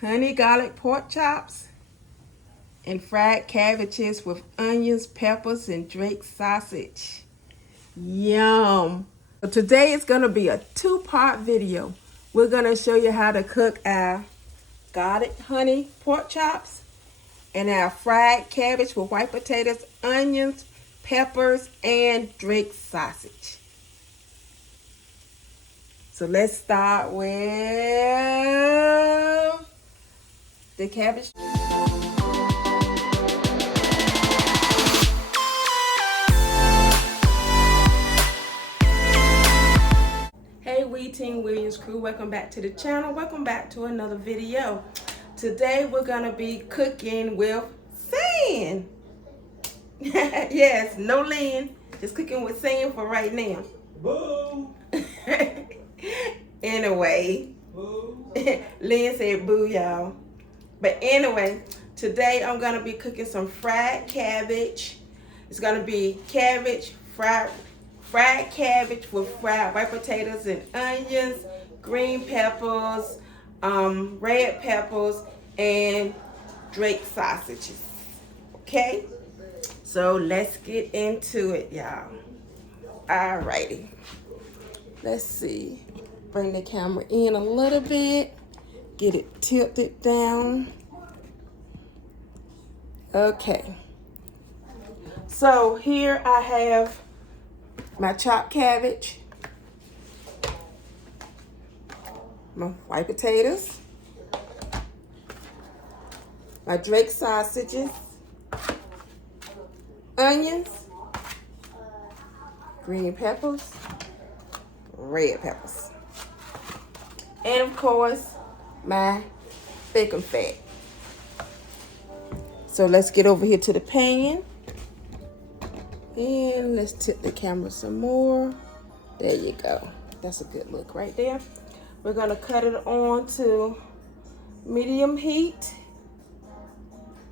honey garlic pork chops, and fried cabbages with onions, peppers, and Drake sausage. Yum! So today is going to be a two-part video. We're going to show you how to cook our garlic honey pork chops and our fried cabbage with white potatoes, onions, peppers, and Drake sausage. So let's start with the cabbage. Hey, We Team Williams crew, welcome back to the channel. Welcome back to another video. Today we're gonna be cooking with sand. Yes, no lean, just cooking with sand for right now. Boo! Anyway, Boo! Lynn said boo, y'all. But anyway, today I'm gonna be cooking some fried cabbage. It's gonna be cabbage, fried cabbage with fried white potatoes and onions, green peppers, red peppers, and Drake sausages. Okay, so let's get into it, y'all. Alrighty, let's see. Bring the camera in a little bit. Get it tilted down. Okay. So here I have my chopped cabbage, my white potatoes, my Drake sausages, onions, green peppers, red peppers, and of course, my bacon fat. So let's get over here to the pan. And let's tip the camera some more. There you go. That's a good look right there. We're gonna cut it on to medium heat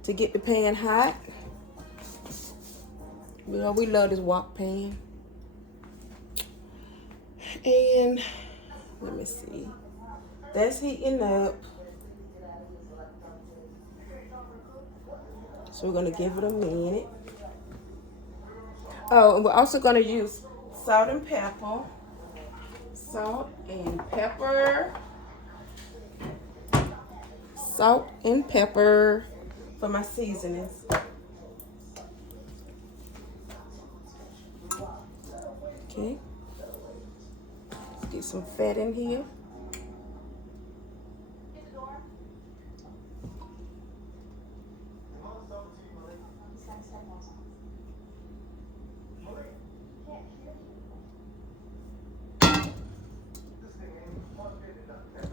to get the pan hot. You know, we love this wok pan. And let me see. That's heating up. So we're gonna give it a minute. Oh, and we're also gonna use salt and pepper. Salt and pepper. Salt and pepper for my seasonings. Okay. Get some fat in here.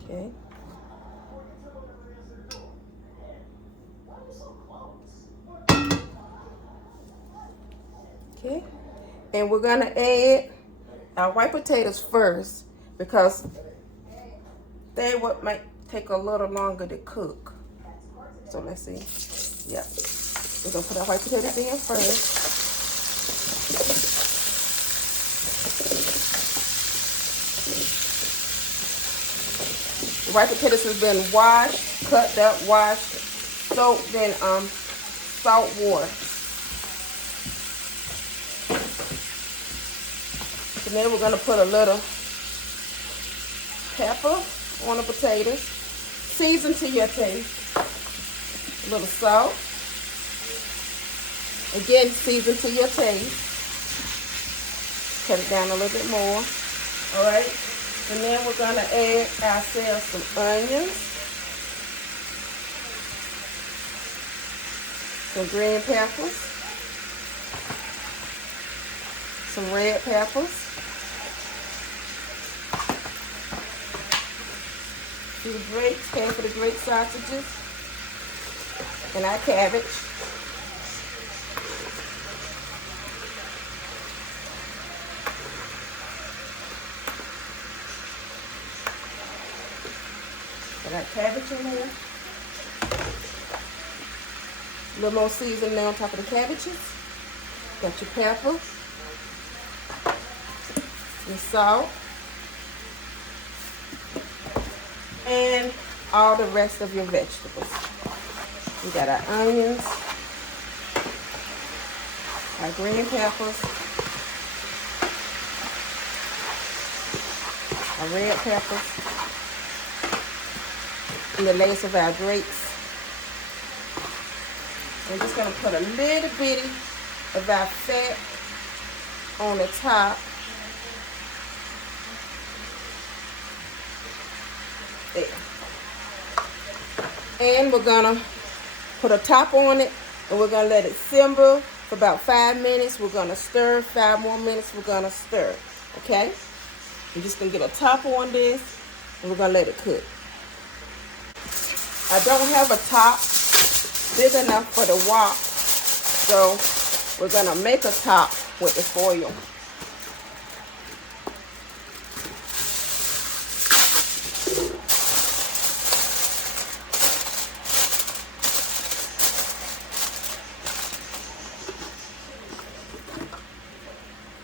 Okay. Okay. And we're gonna add our white potatoes first because they might take a little longer to cook. So let's see. Yep. We're gonna put our white potatoes in first. The white potatoes has been washed, cut up, washed, soaked in salt water. And then we're gonna put a little pepper on the potatoes, season to your taste. A little salt. Again, season to your taste. Cut it down a little bit more. All right. And then we're gonna add ourselves some onions, some green peppers, some red peppers, the Drakes, paying for the Drake sausages, and our cabbage. Got cabbage in there. A little more seasoning on top of the cabbages. Got your pepper, your salt, and all the rest of your vegetables. We got our onions, our green peppers, our red peppers, and the layers of our grapes. We're just going to put a little bitty of our fat on the top. There. And we're going to put a top on it, and we're going to let it simmer for about 5 minutes. We're going to stir. 5 more minutes, we're going to stir. Okay? We're just going to get a top on this, and we're going to let it cook. I don't have a top big enough for the wok, so we're going to make a top with the foil.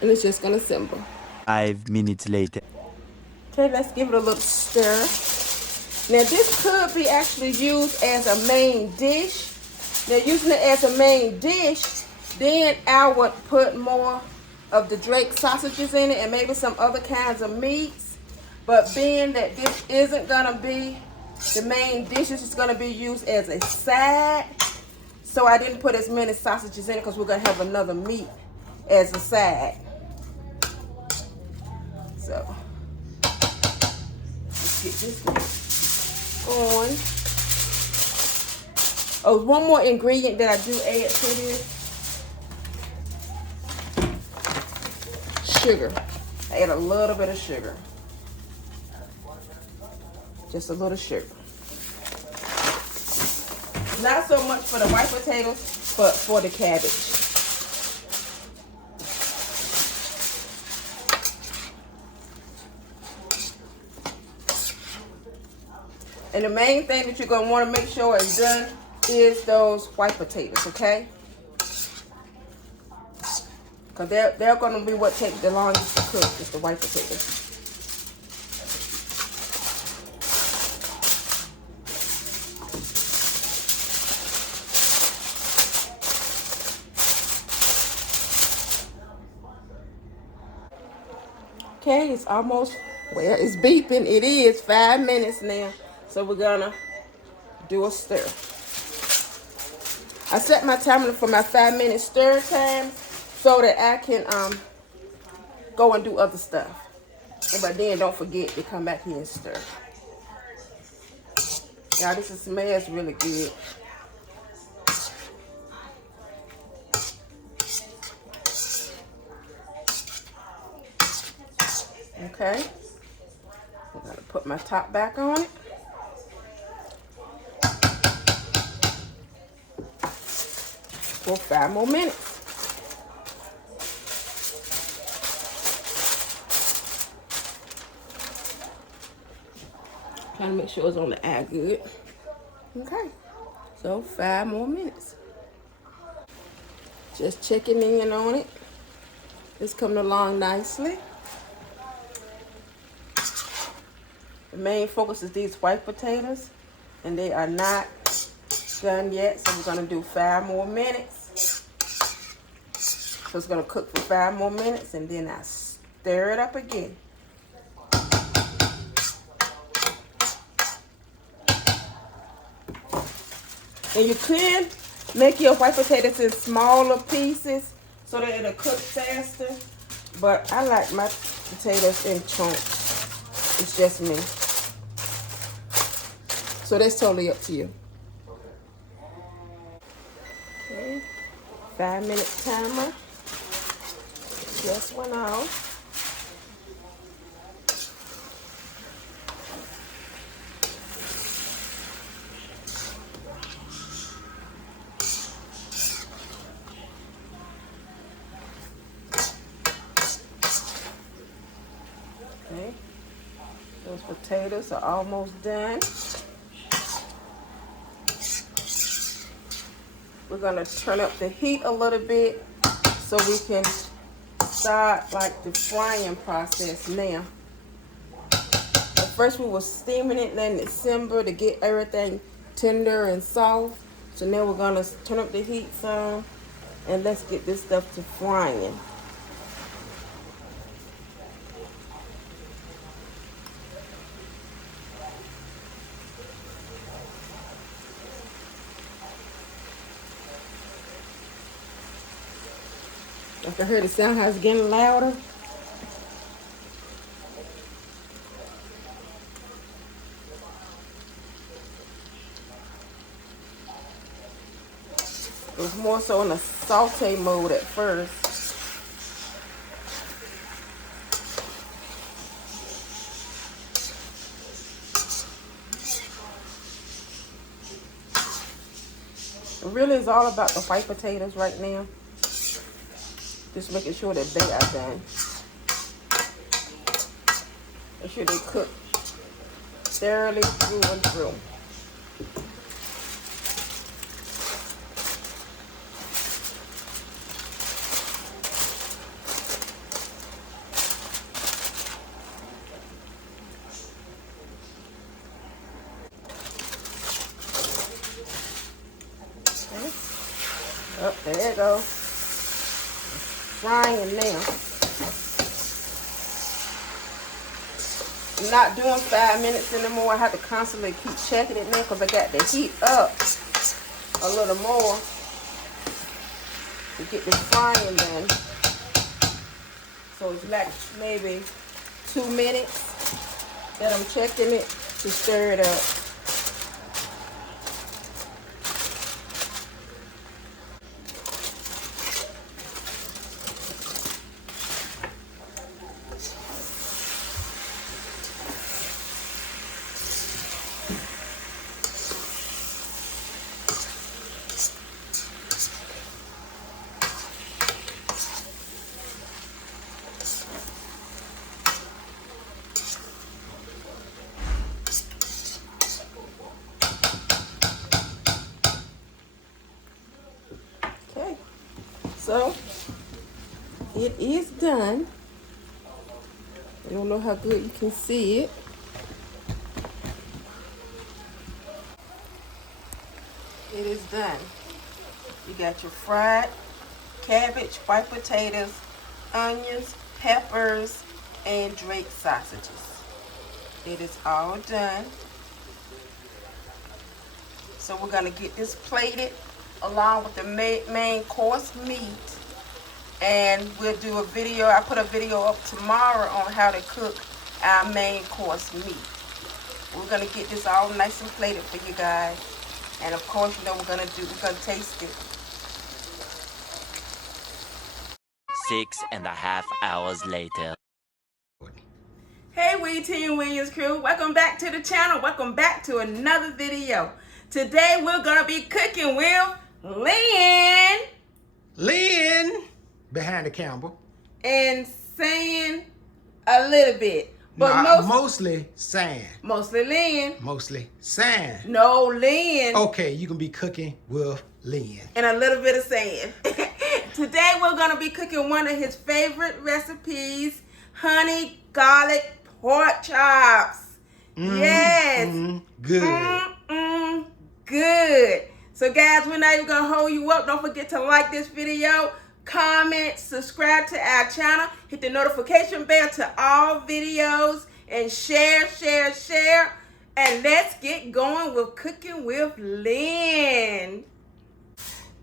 And it's just going to simmer. 5 minutes later. Okay, let's give it a little stir. Now this could be actually used as a main dish. Now using it as a main dish, then I would put more of the Drake sausages in it and maybe some other kinds of meats. But being that this isn't gonna be the main dish, it's just gonna be used as a side. So I didn't put as many sausages in it because we're gonna have another meat as a side. So let's get this going. Oh, one more ingredient that I do add to this. Sugar. I add a little bit of sugar. Just a little sugar. Not so much for the white potatoes, but for the cabbage. And the main thing that you're going to want to make sure is done is those white potatoes, okay? Because they're going to be what takes the longest to cook, is the white potatoes. Okay, it's almost, well, it's beeping. It is 5 minutes now. So we're gonna do a stir. I set my timer for my 5-minute stir time so that I can go and do other stuff. But then don't forget to come back here and stir. Y'all, this smells really good. Okay. I'm gonna put my top back on it. For 5 more minutes. Trying to make sure it's on the eye good. Okay, so 5 more minutes. Just checking in on it. It's coming along nicely. The main focus is these white potatoes, and they are not done yet, so we're gonna do 5 more minutes. So it's gonna cook for 5 more minutes, and then I stir it up again. And you could make your white potatoes in smaller pieces so that it'll cook faster, but I like my potatoes in chunks. It's just me. So that's totally up to you. Okay, 5-minute timer just went off. Okay, those potatoes are almost done. We're gonna turn up the heat a little bit so we can start like the frying process now. first we were steaming it, letting it simmer to get everything tender and soft. So now we're gonna turn up the heat some, and let's get this stuff to frying. I can hear the sound how it's getting louder. It was more so in a saute mode at first. It really is all about the white potatoes right now. Just making sure that they are done. Make sure they cook thoroughly through and through. Oh, there you go. Frying now. I'm not doing 5 minutes anymore. I have to constantly keep checking it now because I got the heat up a little more to get the frying done. So it's like maybe 2 minutes that I'm checking it to stir it up. Okay, so it is done. I don't know how good you can see it. It is done. You got your fried cabbage, white potatoes, onions, peppers, and Drake sausages. It is all done. So we're gonna get this plated along with the main course meat, and we'll do a video. I put a video up tomorrow on how to cook our main course meat. We're gonna get this all nice and plated for you guys, and of course, you know we're gonna taste it. 6.5 hours later. Hey, We Team Williams crew, welcome back to the channel. Welcome back to another video. Today we're gonna be cooking with Lynn behind the camera. and saying a little bit, but mostly sand. mostly Lynn. Mostly sand. No, Lynn. Okay, you can be cooking with Lynn. And a little bit of sand. Today we're gonna be cooking one of his favorite recipes, honey garlic pork chops. Yes. Good. Good. So guys, we're not even gonna hold you up. Don't forget to like this video, comment, subscribe to our channel, hit the notification bell to all videos, and share. And let's get going with cooking with Lynn.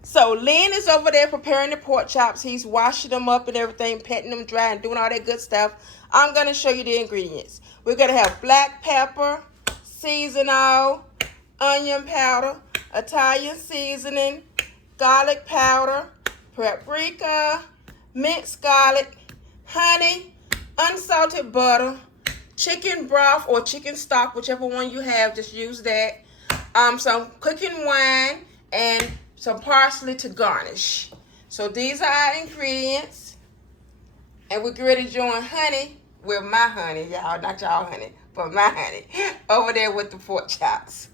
So Lynn is over there preparing the pork chops. He's washing them up and everything, petting them dry and doing all that good stuff. I'm gonna show you the ingredients. We're gonna have black pepper, seasonal, onion powder, Italian seasoning, garlic powder, paprika, minced garlic, honey, unsalted butter, chicken broth or chicken stock, whichever one you have, just use that. Some cooking wine and some parsley to garnish. So these are our ingredients. And we're ready to join honey with my honey, y'all, not y'all honey, but my honey, over there with the pork chops.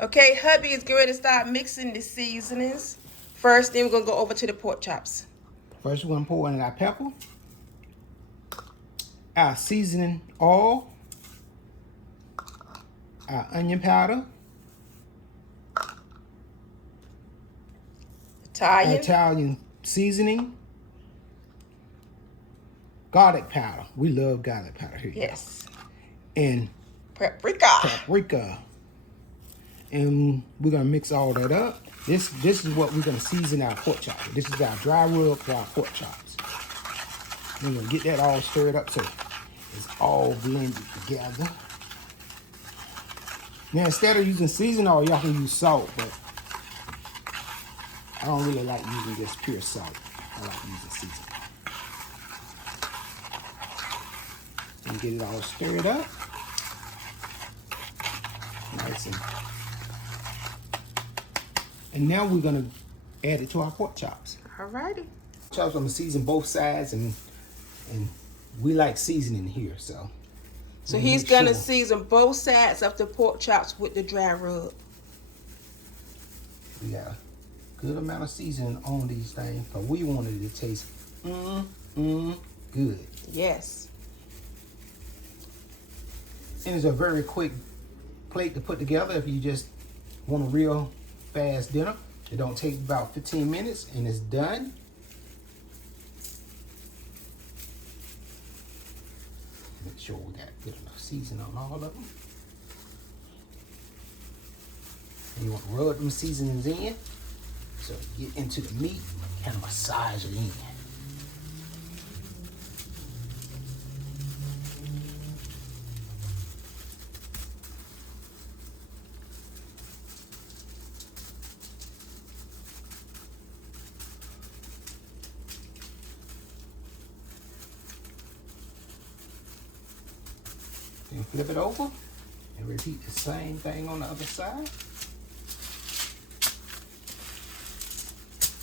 Okay, hubby is getting ready to start mixing the seasonings. First, then we're gonna go over to the pork chops. First, we're gonna pour in our pepper, our seasoning oil, our onion powder, Italian seasoning, garlic powder. We love garlic powder here. Yes. And paprika. And we're gonna mix all that up. This is what we're gonna season our pork chops. This is our dry rub for our pork chops. We're gonna get that all stirred up so it's all blended together. Now instead of using seasoning oil, y'all can use salt, but I don't really like using just pure salt. I like using seasoning. And get it all stirred up. Nice and now we're gonna add it to our pork chops. Alrighty. Chops, I'm gonna season both sides, and we like seasoning here, so. So he's gonna season both sides of the pork chops with the dry rub. We got a good amount of seasoning on these things, but we wanted it to taste good. Yes. And it's a very quick plate to put together if you just want a real fast dinner. It don't take about 15 minutes and it's done. Make sure we got good enough seasoning on all of them. And you want to rub them seasonings in so get into the meat, kind of massage it in. And flip it over and repeat the same thing on the other side.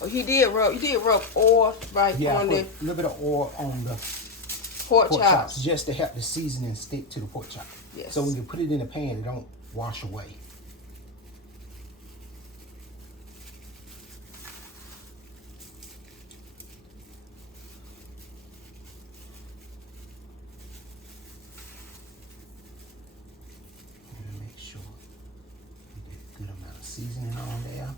Oh, you did rub oil right on the a little bit of oil on the pork chops just to help the seasoning stick to the pork chop. Yes. So when you put it in the pan, it don't wash away. Make sure you get a good amount of seasoning on there.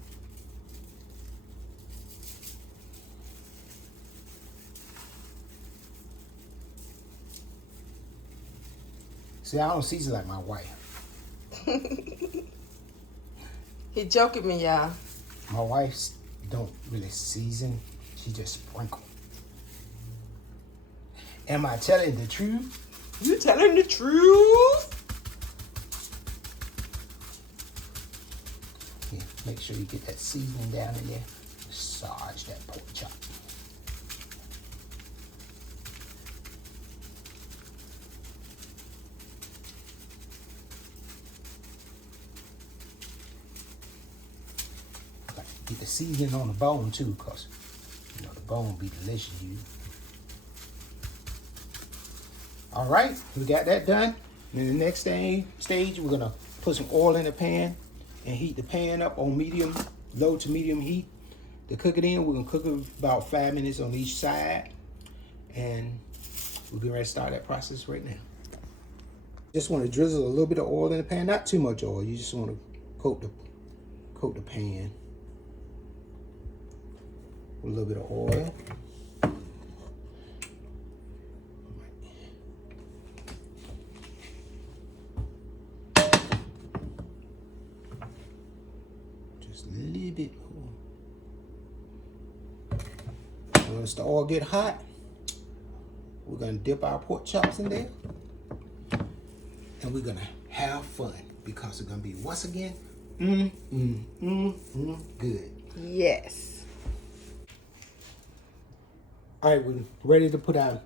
See, I don't season like my wife. He joking me, y'all. My wife don't really season. She just sprinkle. Am I telling the truth? You telling the truth? Yeah, make sure you get that seasoning down in there. Massage that pork chop. Get the seasoning on the bone too, cause you know the bone be delicious. All right, we got that done. And the next stage, we're gonna put some oil in the pan and heat the pan up on low to medium heat to cook it in. We're gonna cook it about 5 minutes on each side, and we're getting ready to start that process right now. Just want to drizzle a little bit of oil in the pan, not too much oil. You just want to coat the pan with a little bit of oil. Just a little bit more. Once the oil get hot, we're gonna dip our pork chops in there, and we're gonna have fun because it's gonna be, once again, good. Yes. All right, we're ready to put our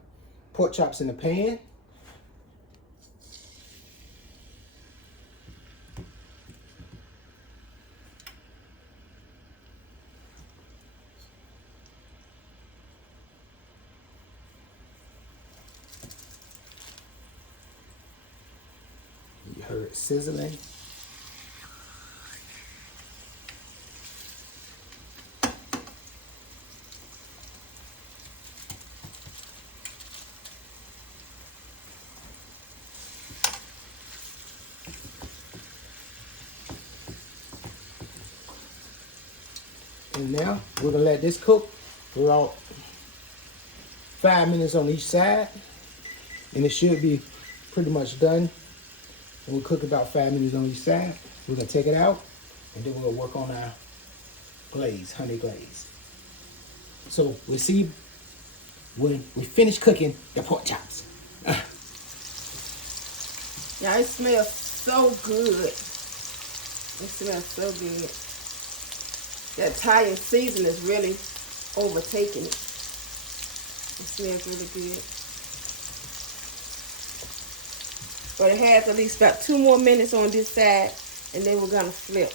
pork chops in the pan. You heard it sizzling. And now we're gonna let this cook for about 5 minutes on each side. And it should be pretty much done. And we'll cook about 5 minutes on each side. We're gonna take it out and then we're gonna work on our glaze, honey glaze. So we'll see when we finish cooking the pork chops. Yeah, it smells so good. It smells so good. That Italian season is really overtaking it. It smells really good. But it has at least about 2 more minutes on this side, and then we're gonna flip.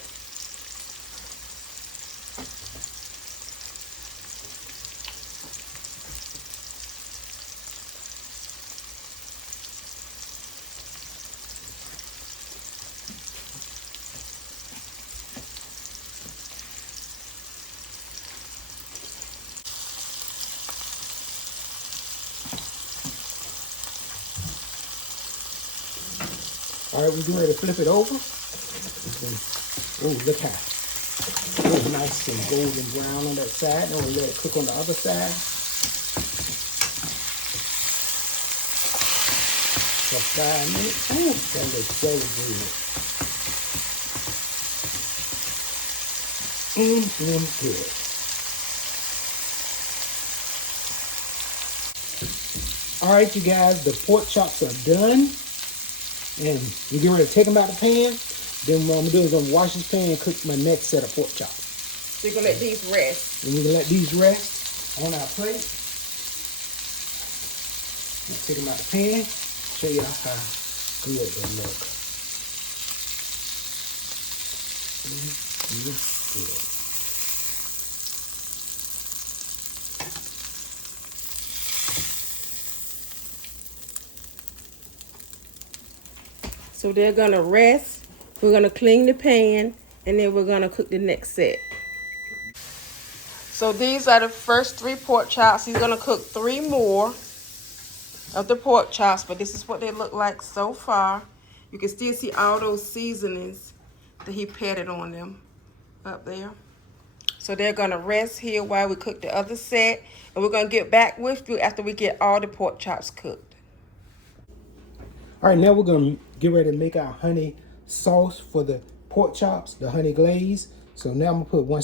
All right, we're getting ready to flip it over. Oh, look how. Oh, nice and golden brown on that side. Now we'll let it cook on the other side. For 5 minutes. Oh, that looks so good. Good. All right, you guys, the pork chops are done. And we're getting ready to take them out of the pan. Then what I'm gonna do is I'm gonna wash this pan and cook my next set of pork chops. So you're gonna let these rest. And we're gonna let these rest on our plate. Now take them out of the pan. Show you how good they look. Looks good. So they're gonna rest. We're gonna clean the pan, and then we're gonna cook the next set. So these are the first 3 pork chops. He's gonna cook 3 more of the pork chops, but this is what they look like so far. You can still see all those seasonings that he patted on them up there. So they're gonna rest here while we cook the other set, and we're gonna get back with you after we get all the pork chops cooked. All right, now we're gonna get ready to make our honey sauce for the pork chops, the honey glaze. So now I'm gonna put 1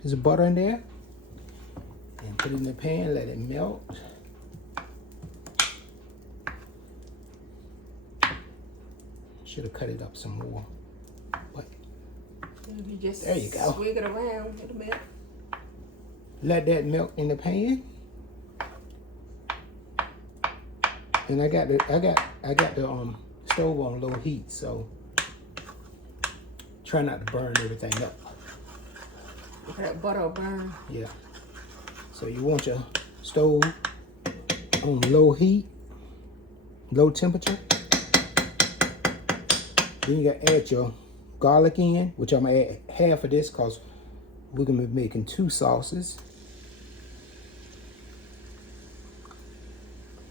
piece of butter in there and put it in the pan, let it melt. Should have cut it up some more, but You just there you go. Swig it around in a minute. Let that melt in the pan. And I got the stove on low heat, so try not to burn everything up. That butter will burn. Yeah. So you want your stove on low heat, low temperature. Then you gotta add your garlic in, which I'm gonna add half of this because we're gonna be making 2 sauces.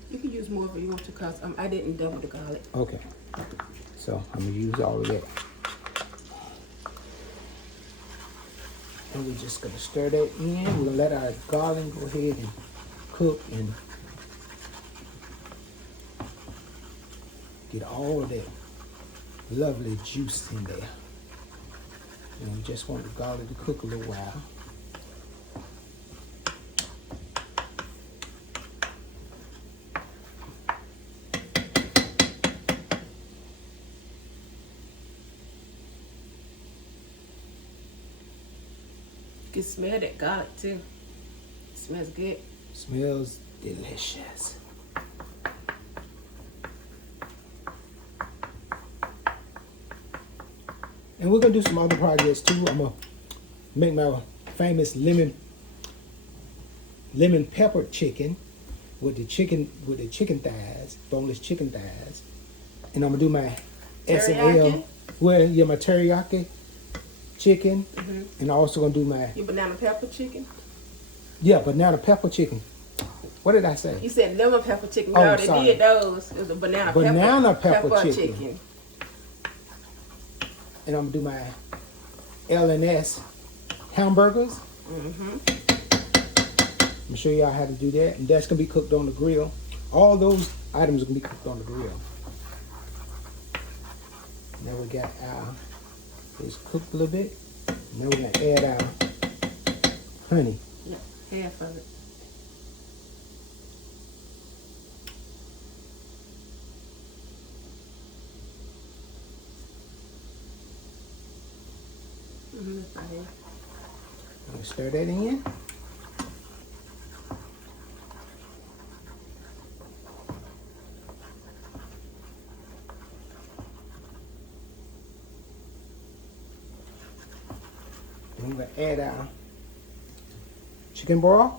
You can use more if you want to, cause I didn't double the garlic. Okay. So I'm gonna use all of that. And we're just gonna stir that in. We're gonna let our garlic go ahead and cook and get all of that lovely juice in there. And we just want the garlic to cook a little while. You can smell that garlic too. It smells good. Smells delicious. And we're gonna do some other projects too. I'm gonna make my famous lemon pepper chicken with the chicken thighs, boneless chicken thighs. And I'm gonna do my Teriyaki? my teriyaki chicken. And I'm also gonna do my Your banana pepper chicken? banana pepper chicken. What did I say? You said lemon pepper chicken. We Oh, already sorry. did those. It was a banana Pepper chicken. And I'm gonna do my L&S hamburgers. Mm-hmm. I'm gonna show y'all how to do that, and that's gonna be cooked on the grill. All those items are gonna be cooked on the grill. Now we got our, it's cooked a little bit. Now we're gonna add our honey. Yep, half of it. That's right here. I'm gonna stir that in. Then we're gonna add our chicken broth.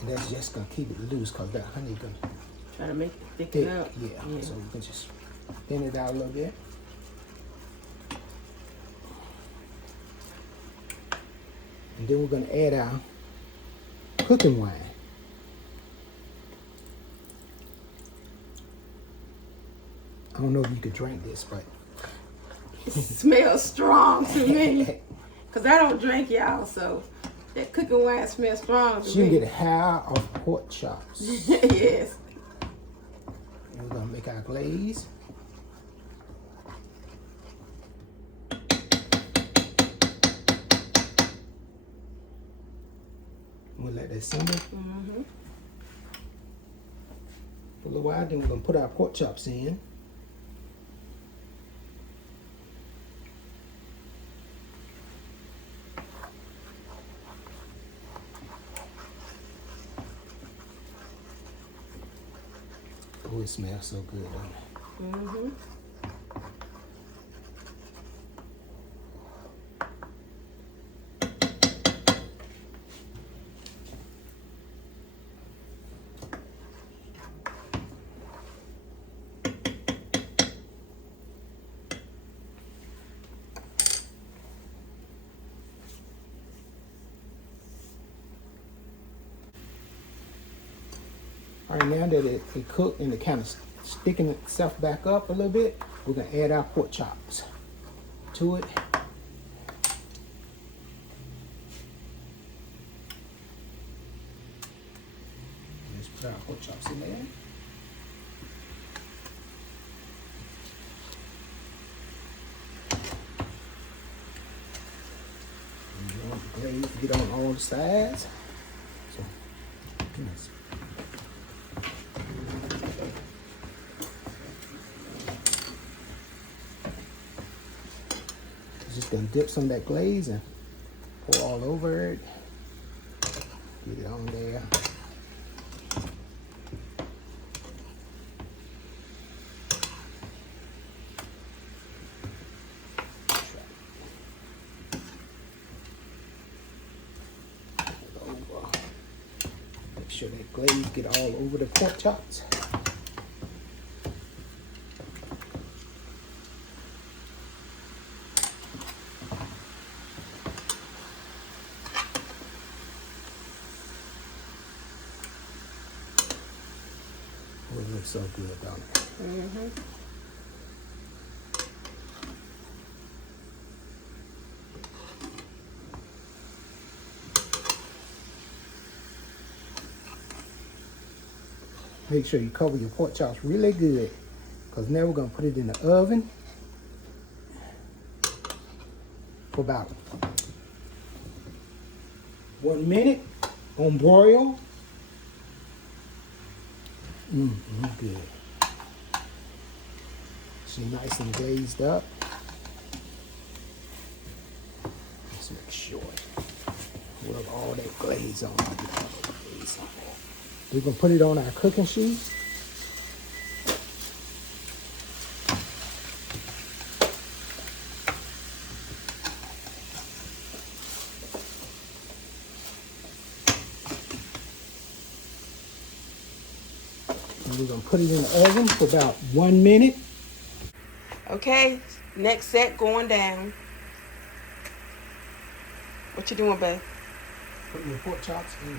And that's just gonna keep it loose because that honey gonna Try to make it thicken up. Yeah, so you can just thin it out a little bit. And then we're gonna add our cooking wine. I don't know if you could drink this, but It smells strong to me. Because I don't drink, y'all, so that cooking wine smells strong to she can me. get high of pork chops. Yes. And we're gonna make our glaze. We'll let that simmer Mm-hmm. for a little while. Then we're gonna put our pork chops in. Oh, it smells so good, don't it? Mm-hmm. All right, now that it cooked and it kind of sticking itself back up a little bit, we're gonna add our pork chops to it. Let's put our pork chops in there. And you want the glaze to get on all the sides. So, goodness. Just gonna dip some of that glaze and pour all over it. Get it on there. Over. Make sure that glaze get all over the pork chops. Oh, it looks so good, don't it? Mm-hmm. Make sure you cover your pork chops really good, because now we're gonna put it in the oven for about 1 minute on broil. Good. She's nice and glazed up. Let's make sure rub all that glaze on. Get all the glaze on there. We're gonna put it on our cooking sheet. And we're gonna put it in the oven for about 1 minute. Okay, next set going down. What you doing, babe? Putting your pork chops in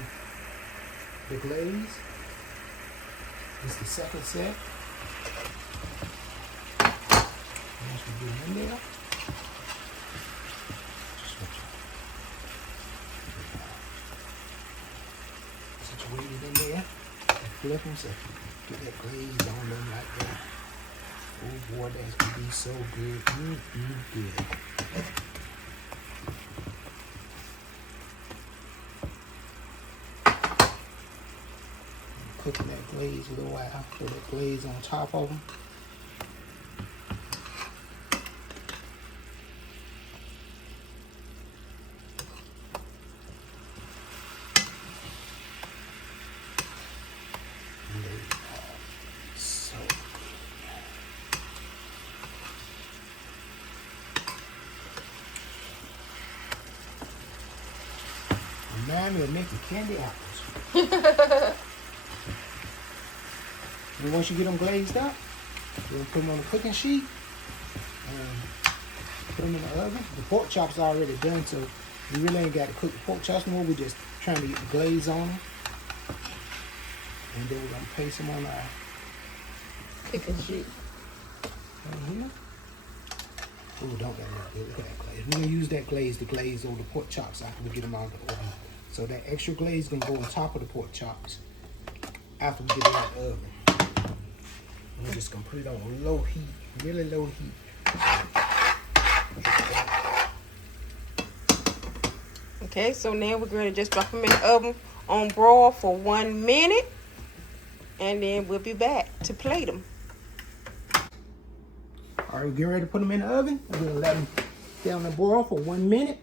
the glaze. This is the second set. Once we get them in there, just situate it in there and flip them so get that glaze on them like that. Oh boy, that's gonna be so good. Good. Cooking that glaze a little while. Throw that glaze on top of them. And there you go. So good. Remind me of making candy apples. And once you get them glazed up, you'll put them on the cooking sheet and put them in the oven. The pork chops are already done, so we really ain't got to cook the pork chops no more. We're just trying to get the glaze on them. And then we're going to place them on our Cooking sheet. right here. Oh, don't get that good. Look at that glaze. We're going to use that glaze to glaze over the pork chops after we get them out of the oven. So that extra glaze is going to go on top of the pork chops after we get it out of the oven. We're just gonna put it on low heat, really low heat. Okay, so now we're going to just drop them in the oven on broil for 1 minute. And then we'll be back to plate them. All right, we're getting ready to put them in the oven. We're gonna let them stay on the broil for 1 minute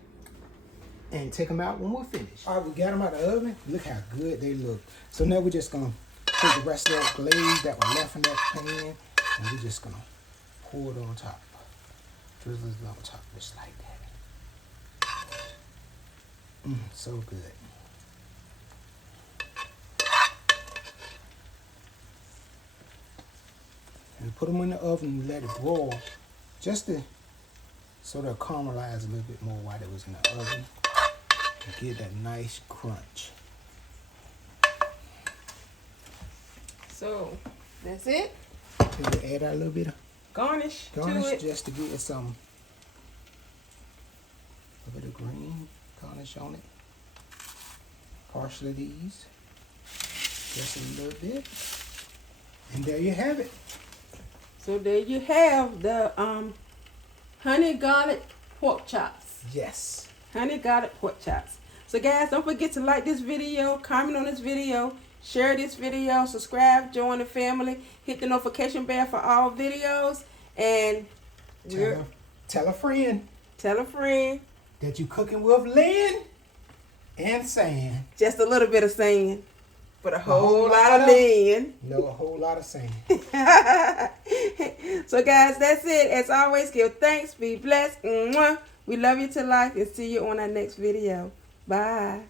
and take them out when we're finished. All right, we got them out of the oven. Look how good they look. So now we're just gonna take the rest of that glaze that was left in that pan, and we're just gonna pour it on top. Drizzle it on top just like that. So good. And put them in the oven and let it broil, just to so they'll caramelize a little bit more while it was in the oven, and get that nice crunch. So that's it. Then we add our little bit of Garnish to it. just to give it some a bit of green garnish on it. Parsley these, just a little bit, and there you have it. So there you have the honey garlic pork chops. Yes. Honey garlic pork chops. So guys, don't forget to like this video, comment on this video, share this video, subscribe, join the family, hit the notification bell for all videos, and Tell a friend tell a friend. that you cooking with Lynn and Sand. Just a little bit of sand, but a whole lot of Lynn. No, a whole lot of Sand. So guys, that's it. As always, give thanks, be blessed. Mwah. We love you to life, and see you on our next video. Bye.